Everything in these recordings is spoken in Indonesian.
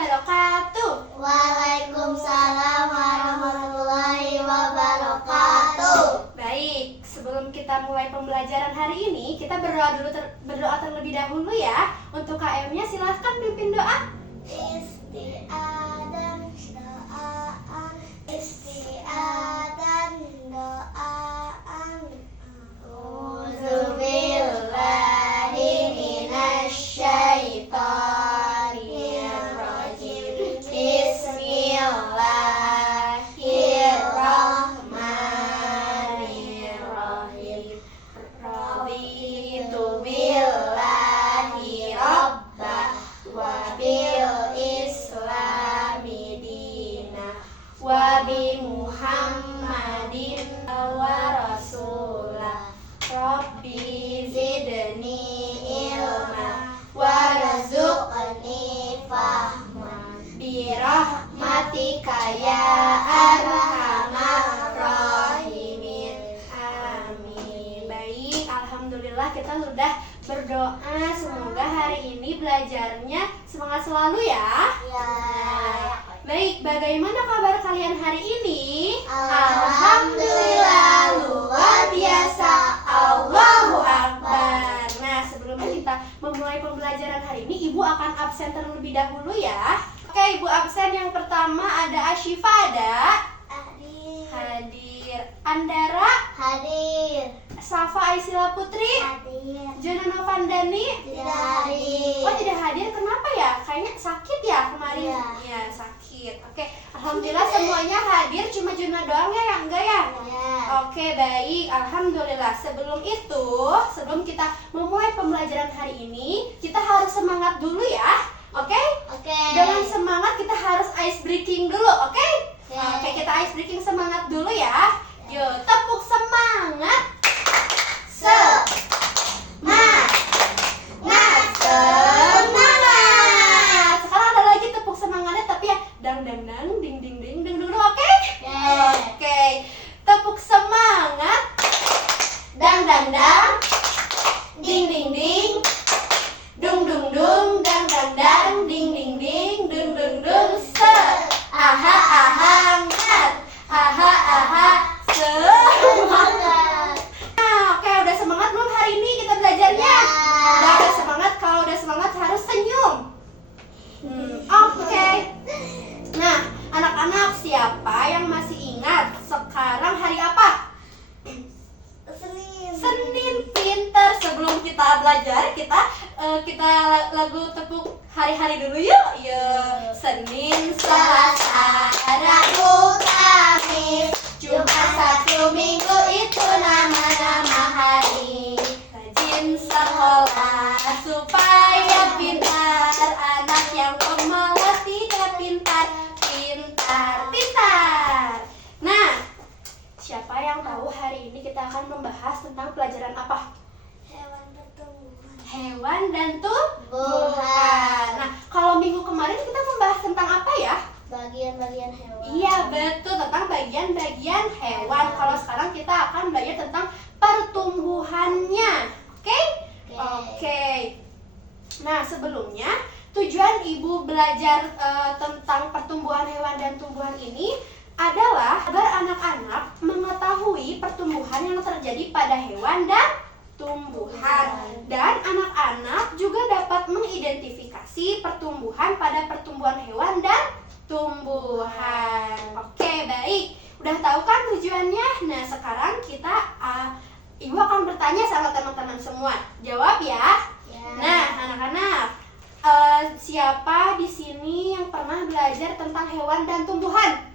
wabarakatuh. Waalaikumsalam warahmatullahi wabarakatuh. Baik, sebelum kita mulai pembelajaran hari ini, kita berdoa terlebih dahulu ya. Untuk KM-nya silahkan pimpin doa. Isti'adan doaan, isti'adan doaan. A'udzubillahi minasyaitonirrajim. Bismillahirrahmanirrahim. Raditu billahi rabba wa bil islami dina wa bi muhammadin wa rasulah. Rabbi zidni ilma warzuqni fahma birahmatika ya arhamar rahimin. Amin. Baik, alhamdulillah kita sudah berdoa. Semoga hari ini belajarnya semangat selalu ya. Baik, bagaimana kabar kalian hari ini? Alhamdulillah, luar biasa. Allahu Akbar. Nah, sebelum kita memulai pembelajaran hari ini, Ibu akan absen terlebih dahulu ya. Oke, Ibu absen. Yang pertama ada Asyifa, ada hadir. Andara, Hadir. Safa Aisila Putri, Hadir. Jona Novandani, Tidak hadir. oh tidak hadir. Kenapa ya? Kayaknya sakit ya kemarin. Iya. Iya, sakit. Oke, alhamdulillah semuanya hadir, cuma Juna doang ya yang enggak ya? Ya. Oke, baik. Alhamdulillah. Sebelum kita memulai pembelajaran hari ini, kita harus semangat dulu ya. Oke? Oke. Dengan semangat kita harus ice breaking dulu, oke? Oke. Oke, kita ice breaking semangat dulu ya. Yuk, tepuk semangat. Semangat. Sekarang ada lagi tepuk semangatnya, tapi ya dang dang dang ding ding ding ding ding, oke? Oke. Tepuk semangat. Dang dang dang. Ding ding ding. Dung dung dung dang dang dang ding ding ding dung dung dung se. Aha aha ngat. Aha aha semangat. Nah, oke, udah semangat belum hari ini kita belajarnya? Udah semangat. Kalau udah semangat harus senyum. Oke. Nah, anak-anak, siapa yang masih ingat sekarang hari apa? Senin. Pinter. Sebelum kita belajar, kita lagu tepuk hari-hari dulu yuk. Yuk. Senin, Selasa, Rabu, Kamis, Jumat, Sabtu, Minggu itu nama-nama hari. Rajin sekolah supaya pintar. Anak yang pemalas tidak pintar. Pintar. Nah, siapa yang tahu hari ini kita akan membahas tentang pelajaran apa? Hewan bertumbuhan. Hewan dan tumbuhan. Nah, kalau minggu kemarin kita membahas tentang apa ya? Bagian-bagian hewan. Iya, betul, tentang bagian-bagian hewan. Kalau sekarang kita akan belajar tentang pertumbuhannya. Oke? Oke. Nah, sebelumnya tujuan Ibu belajar tentang pertumbuhan hewan dan tumbuhan ini adalah agar anak-anak mengetahui pertumbuhan yang terjadi pada hewan dan tumbuhan. Dan anak-anak juga dapat mengidentifikasi pertumbuhan pada pertumbuhan hewan dan tumbuhan. Oke, baik. Udah tahu kan tujuannya? Nah, sekarang Ibu akan bertanya sama teman-teman semua. Jawab ya. Nah, anak-anak, siapa di sini yang pernah belajar tentang hewan dan tumbuhan?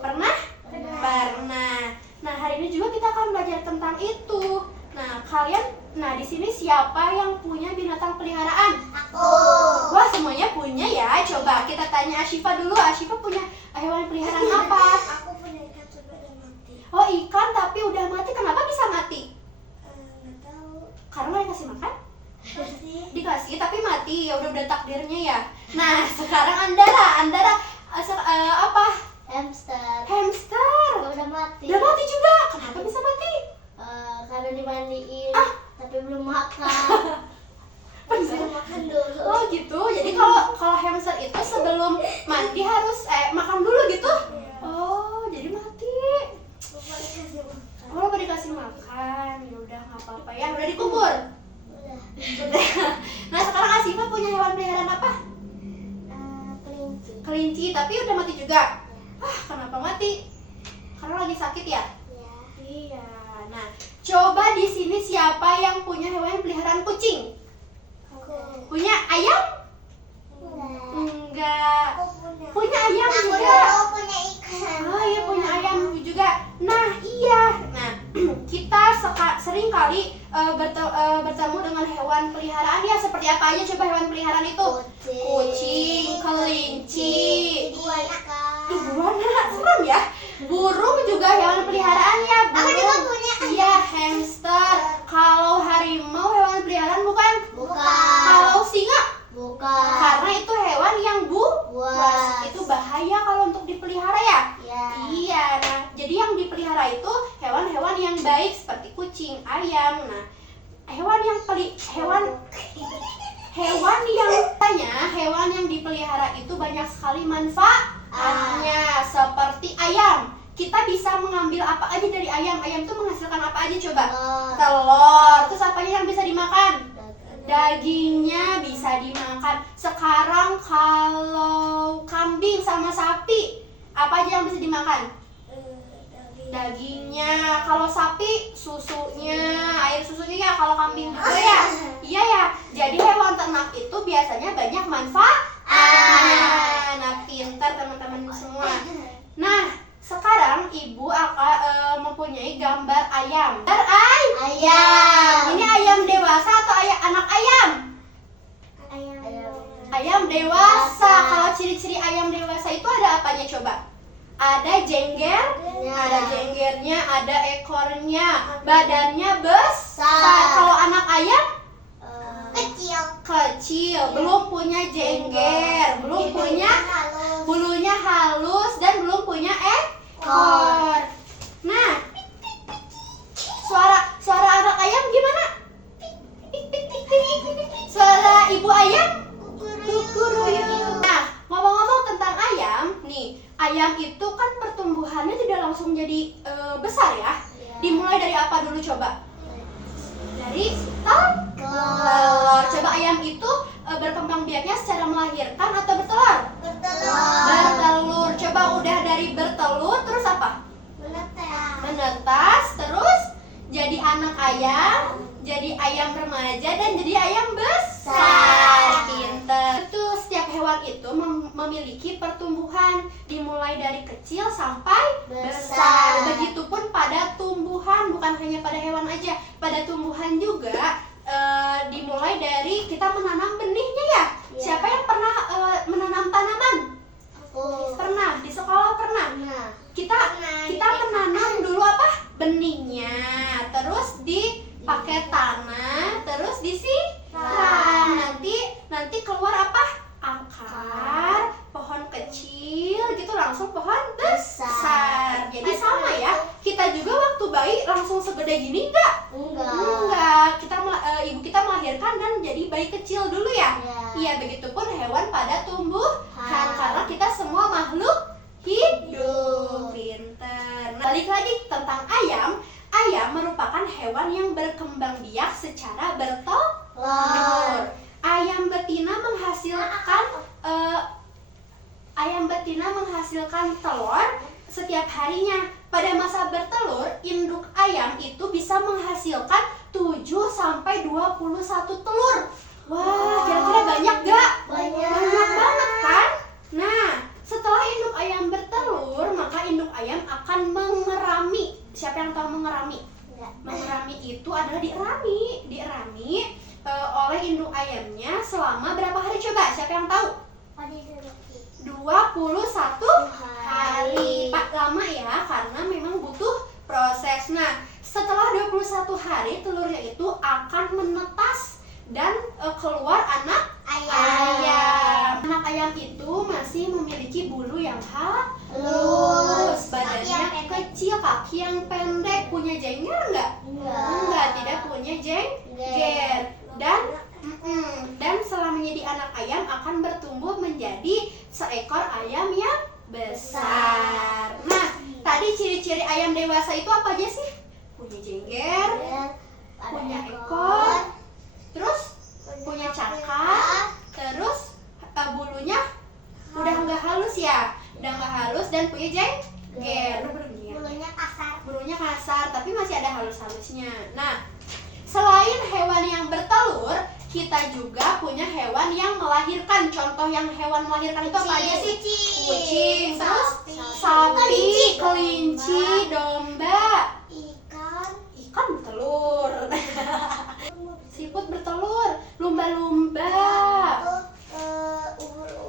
Pernah? Pernah. Nah, hari ini juga kita akan belajar tentang itu. Nah, di sini siapa yang punya binatang peliharaan? Aku. Wah, semuanya punya ya. Coba kita tanya Asyifa dulu. Asyifa punya hewan peliharaan apa? Aku punya ikan coba dan mati. Oh, ikan tapi udah mati. Kenapa bisa mati? Nggak tahu. Karena dikasih makan? Kasih. Dikasih tapi mati. Ya udah takdirnya ya. Nah, sekarang Andara apa? Hamster. Hamster. Udah mati. Udah mati juga. Kenapa bisa mati? Karena dimandiin, tapi belum makan. Disuruh makan dulu. Oh gitu. Jadi kalau hamster itu sebelum mandi harus makan dulu gitu. Oh, jadi mati. Bapak dikasih makan. Oh, udah dikasih makan. Ya udah nggak apa-apa ya. Udah dikubur. Udah. Udah. Nah, sekarang Asifa punya hewan peliharaan apa? Kelinci. Kelinci, tapi udah mati juga. Ah, kenapa mati? Karena lagi sakit ya? Ya. Iya. Nah, coba di sini siapa yang punya hewan peliharaan kucing? Aku. Punya ayam? Enggak. Enggak. Aku punya. Punya ayam Aku juga. dulu punya ikan. Oh iya, punya ayam juga. Nah, iya. Nah, kita sering kali bertemu dengan hewan peliharaan ya. Seperti apa aja coba hewan peliharaan itu? Kucing, kelinci, iguana, serem ya. Burung juga hewan peliharaan ya. Aku Burung. juga punya. Iya, hamster. Kalau harimau hewan peliharaan bukan? Bukan. Kalau singa? Bukan. Karena itu hewan yang buas. Buas. Itu bahaya kalau untuk dipelihara ya. Ya. Iya, nah jadi yang dipelihara itu hewan-hewan yang baik seperti kucing, ayam. Nah, hewan yang dipelihara itu banyak sekali manfaatnya. Seperti ayam, kita bisa mengambil apa aja dari ayam. Ayam itu menghasilkan apa aja coba? Telur. Terus apanya yang bisa dimakan? Dagingnya bisa dimakan. Sekarang kalau kambing sama sapi, apa aja yang bisa dimakan? Dagingnya. Kalau sapi, susunya, air susunya ya. Kalau kambing juga ya. Iya ya. Jadi hewan ternak itu biasanya banyak manfaat. Nah, pintar teman-teman semua. Nah, sekarang ibu akan mempunyai gambar ayam. Ayam. Ini ayam dewasa atau anak ayam? Ayam dewasa. Kalau ciri-ciri ayam dewasa itu ada apanya coba? Ada jengger, ada jenggernya, ada ekornya, badannya besar. Kalau anak ayam kecil, belum punya jengger, belum punya bulunya halus dan belum punya ekor. Nah, suara anak ayam gimana? Suara ibu ayam? Kukuruyuk. Nah, ngomong-ngomong tentang ayam, nih, ayam itu kan pertumbuhannya tidak langsung jadi besar ya. Dimulai dari apa dulu coba? Dari telur. Coba ayam itu berkembang biaknya secara melahirkan atau bertelur? Bertelur. Coba udah dari bertelur terus apa? Menetas, terus jadi anak ayam, jadi ayam remaja dan jadi ayam besar. Pinter. Itu setiap hewan itu memiliki pertumbuhan dimulai dari kecil sampai besar. Begitupun pada tumbuhan, bukan hanya pada hewan aja. Pada tumbuhan juga dimulai dari kita menanam benihnya ya. Siapa yang pernah menanam tanaman? Pernah, di sekolah pernah. Kita menanam dulu apa? Benihnya, terus dipakai tanah, terus disiram. Nanti keluar apa? Akar, pohon kecil gitu, langsung pohon besar. Jadi sama ya. Kita juga waktu bayi langsung segede gini enggak? Enggak. Ibu kita melahirkan dan jadi bayi kecil dulu ya. Iya, begitupun hewan pada tumbuhan karena kita semua makhluk hidup. Pinter. Nah, balik lagi tentang ayam. Ayam merupakan hewan yang berkembang biak secara bertelur. Ayam betina menghasilkan telur setiap harinya. Pada masa bertelur, induk ayam itu bisa menghasilkan 7 sampai 21 telur. Wah, kira-kira banyak gak? Banyak banget kan? Nah, setelah induk ayam bertelur, maka induk ayam akan mengerami. Siapa yang tahu mengerami? Mengerami itu adalah dierami oleh induk ayamnya selama berapa hari coba? Siapa yang tahu? 21 hari. Pak, lama ya, karena memang butuh proses. Nah, setelah 21 hari telurnya itu akan menetas dan keluar anak ayam. Anak ayam itu masih memiliki bulu yang halus, badannya kecil, kaki yang pendek. Punya jengger enggak? Enggak, tidak punya jengger. Dan seekor ayam yang besar. Nah, tadi ciri-ciri ayam dewasa itu apa aja sih? Punya jengger, punya ekor, terus punya cakar, terus bulunya udah nggak halus ya, udah nggak halus dan punya jengger. Bulunya kasar, tapi masih ada halus-halusnya. Nah, selain hewan yang bertelur, kita juga punya hewan yang melahirkan. Contoh yang hewan melahirkan itu apa aja sih? Kucing, terus sapi, kelinci, domba, ikan bertelur, siput bertelur, lumba-lumba,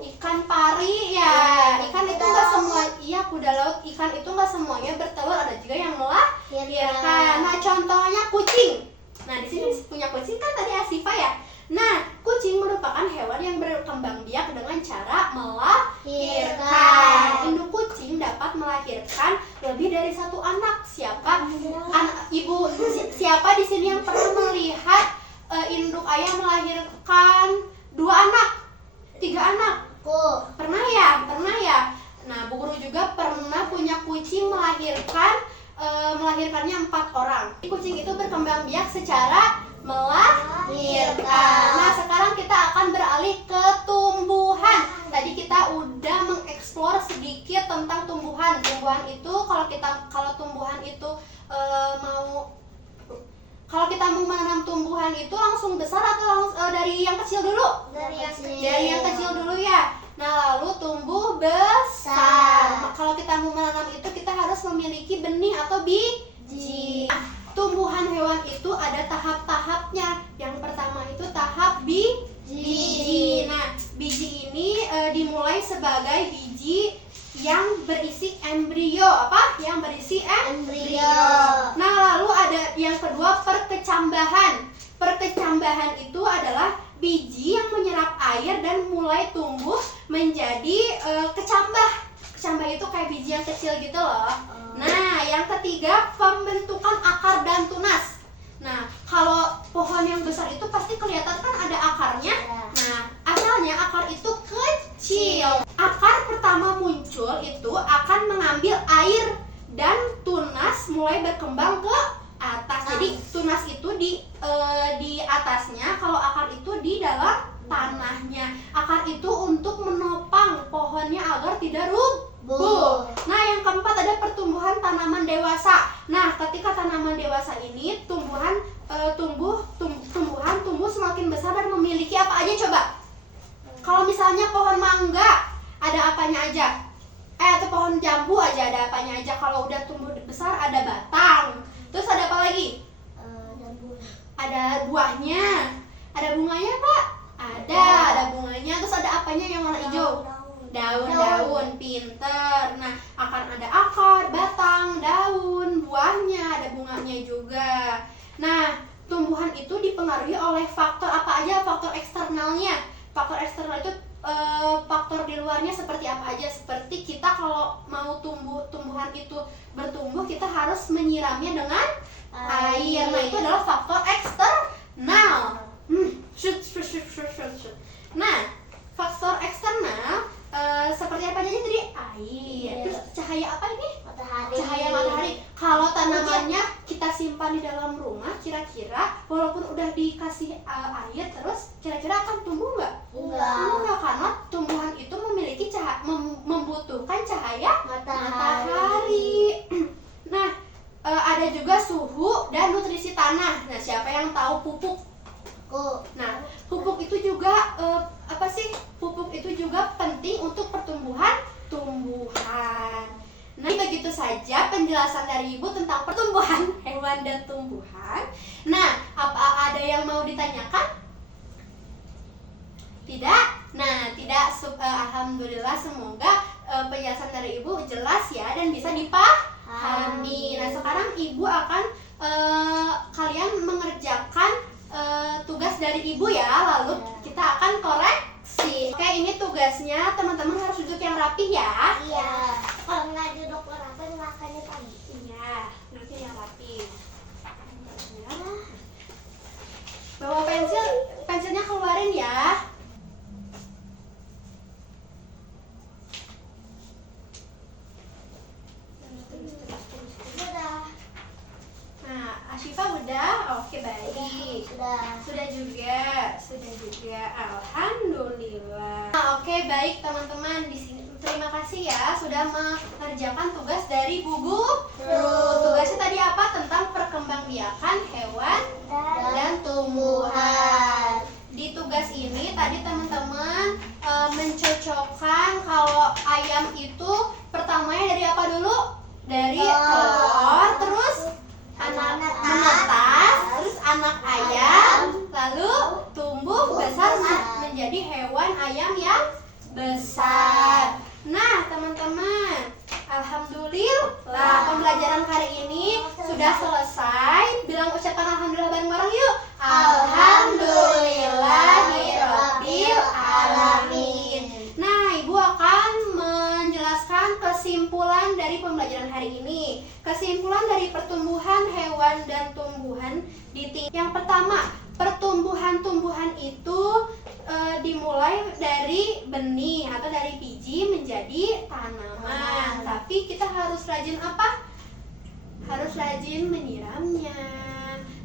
ikan pari ya. Ikan itu nggak semua, iya kuda laut. Ikan itu nggak semuanya bertelur, ada juga yang melahirkan. Nah, contohnya kucing. Nah, di sini punya kucing kan tadi Asifa ya. Nah, kucing merupakan hewan yang berkembang biak dengan cara melahirkan. Induk kucing dapat melahirkan lebih dari satu anak. Siapa di sini yang pernah melihat induk ayam melahirkan 2 anak, 3 anak? Pernah ya? Nah, Bu Guru juga pernah punya kucing melahirkannya 4 orang. Kucing itu berkembang biak secara melahirkan. Nah, sekarang kita akan beralih ke tumbuhan. Tadi kita udah mengeksplor sedikit tentang tumbuhan. Tumbuhan itu kalau kita mau menanam tumbuhan itu langsung besar atau dari yang kecil dulu? Dari yang kecil dulu ya. Nah, lalu tumbuh besar. Kalau kita mau menanam itu kita harus memiliki benih atau biji. Tumbuhan hewan itu ada tahap-tahapnya. Yang pertama itu tahap biji. Nah, biji ini dimulai sebagai biji yang berisi embrio. Apa? Yang berisi embrio. Nah, lalu ada yang kedua, perkecambahan. Perkecambahan itu adalah biji yang menyerap air dan mulai tumbuh menjadi kecambah. Kecambah itu kayak biji yang kecil gitu loh. Nah, yang ketiga, pembentukan akar dan tunas. Nah, kalau pohon yang besar itu pasti kelihatan kan ada akarnya. Nah, asalnya akar itu kecil. Akar pertama muncul itu akan mengambil air dan tunas mulai berkembang ke atas. Jadi tunas itu di atasnya, kalau akar itu di dalam tanahnya. Akar itu untuk menopang pohonnya agar tidak rubuh. Nah, yang keempat ada pertumbuhan tanaman dewasa. Nah, ketika tanaman dewasa ini tumbuhan tumbuh semakin besar dan memiliki apa aja coba? Kalau misalnya pohon mangga ada apanya aja? Atau pohon jambu aja ada apanya aja? Kalau udah tumbuh besar ada batang. Terus ada apa lagi? Ada buahnya. Ada bunganya, Pak? Ada bunganya. Terus ada apanya yang warna hijau? Daun. Pinter. Nah, akan ada akar, batang, daun, buahnya, ada bunganya juga. Nah, tumbuhan itu dipengaruhi oleh faktor apa aja? Faktor eksternalnya. Faktor eksternal itu faktor di luarnya seperti apa aja? Seperti kita kalau mau tumbuhan itu bertumbuh, kita harus menyiramnya dengan air. Nah, itu adalah faktor eksternal. Nah, faktor eksternal seperti apa aja tadi? Air. Terus cahaya apa ini? Cahaya matahari. Kalau tanamannya kita simpan di dalam rumah, kira-kira walaupun udah dikasih air terus, kira-kira akan tumbuh nggak? Enggak, karena tumbuhan itu memiliki membutuhkan cahaya matahari. Nah, ada juga suhu dan nutrisi tanah. Nah, siapa yang tahu pupuk? Nah, pupuk itu juga apa sih? Pupuk itu juga penting untuk pertumbuhan tumbuhan. Nah, begitu saja penjelasan dari Ibu tentang pertumbuhan hewan dan tumbuhan. Nah, apa ada yang mau ditanyakan? Tidak? Nah, tidak. Alhamdulillah, semoga penjelasan dari Ibu jelas ya dan bisa dipahami. Nah, sekarang Ibu akan kalian mengerjakan tugas dari Ibu ya, lalu kita akan koreksi. Oke, ini tugasnya, teman-teman harus duduk yang rapih ya. Iya. Kalau nggak duduk rapi, makannya pagi. Iya, duduk yang rapih. Bawa pensilnya keluarin ya. Sudah juga. Alhamdulillah. Nah, oke, baik teman-teman. Di sini terima kasih ya sudah mengerjakan tugas dari Bu Guru. Tugasnya tadi apa? Tentang perkembangbiakan hewan dan tumbuhan. Di tugas ini tadi teman-teman mencocokkan kalau ayam itu pertamanya dari apa dulu? Dari telur, terus anak menetas, terus anak ayam, lalu tumbuh besar menjadi hewan ayam yang besar. Nah, teman-teman, alhamdulillah pembelajaran hari ini sudah selesai. Bilang ucapan alhamdulillah bareng-bareng yuk. Alhamdulillahirabbil alamin. Nah, Ibu akan menjelaskan kesimpulan dari pembelajaran hari ini. Kesimpulan dari pertumbuhan hewan dan tumbuhan yang pertama, pertumbuhan-tumbuhan itu dimulai dari benih atau dari biji menjadi tanaman. Tapi kita harus rajin apa? Harus rajin menyiramnya.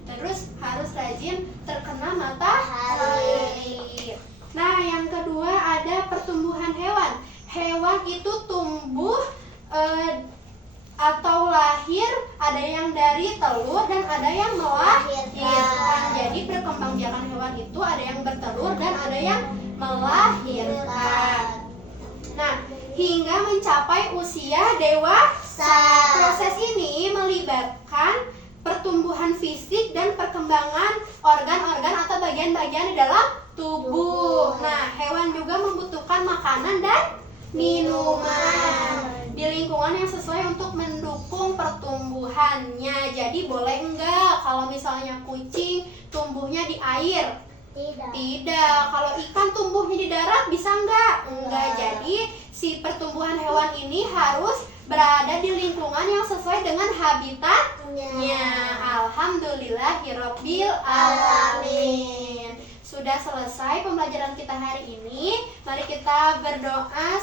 Terus harus rajin terkena matahari. Nah, yang kedua ada pertumbuhan hewan. Hewan itu tumbuh atau lahir, ada yang dari telur dan ada yang melahirkan. Jadi perkembangbiakan hewan itu ada yang bertelur dan ada yang melahirkan. Nah, hingga mencapai usia dewasa. Proses ini melibatkan pertumbuhan fisik dan perkembangan organ-organ atau bagian-bagian di dalam tubuh. Nah, hewan juga membutuhkan makanan dan minuman di lingkungan yang sesuai untuk mendukung pertumbuhannya. Jadi boleh enggak kalau misalnya kucing tumbuhnya di air? Tidak. Kalau ikan tumbuhnya di darat bisa enggak? Enggak. Jadi si pertumbuhan hewan ini harus berada di lingkungan yang sesuai dengan habitatnya. Alhamdulillahirabbil alamin. Sudah selesai pembelajaran kita hari ini. Mari kita berdoa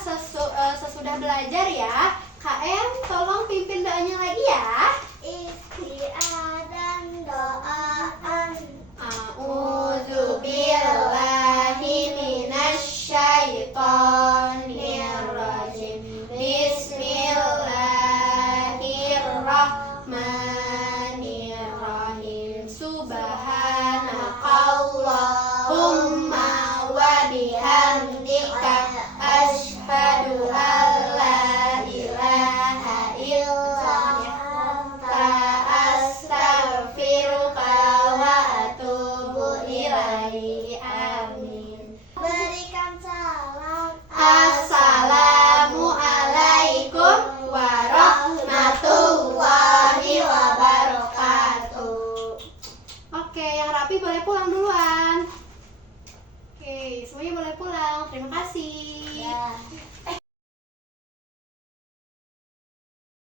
sesudah belajar ya. KM tolong pimpin doanya lagi ya. Istiadan doaan. A'udzubillahi minasyaitonirrajim. Bismillahirrahmanirrahim. Subhanakallahumma wa bihamdika asyhadu an la ilaha illa anta astaghfiruka wa atubu ilaihi. Amin. Berikan salam. Assalamualaikum warahmatullahi wabarakatuh. Oke, yang rapi boleh pulang duluan. Oke, semuanya boleh pulang. Terima kasih. Ya.